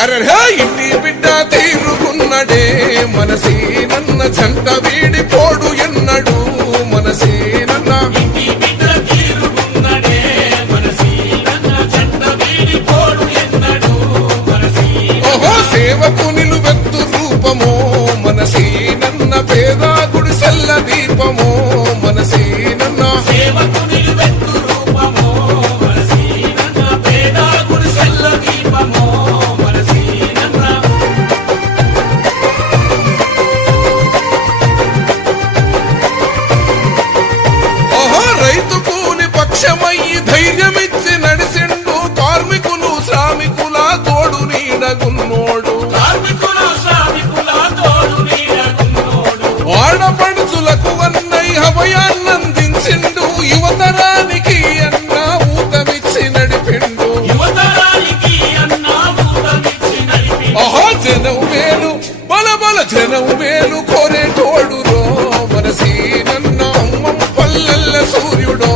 అరహా ఇంటి బిడ్డ తీరుకున్నడే మనసీనన్న జంట వీడిపోడు ఎన్నడు మనసీనన్న ఓహో సేవకు నిలువెత్తు రూపమో మనసీనన్న పేద గుడిసెల్ల దీపమో మనసీనన్న సేవకు నిలువెత్తు రూపమో మనసీనన్న పేద గుడిసెల్ల దీపమో రైతు కూలి పక్షమయ్యి ధైర్యమిచ్చి నడిసిండు కార్మికులు శ్రామికుల తోడు నీడగున్నోడు ఆడపడుచులకు అన్నయ్య అభయాన్నందించిండు యువతరానికి అన్న ఊతమిచ్చి నడిపిండు ఆహా జనం మేలు బల బల జనం మేలు కోరేటోడు రో మనసీనన్న అమ్మం పల్లెల్ల సూర్యుడో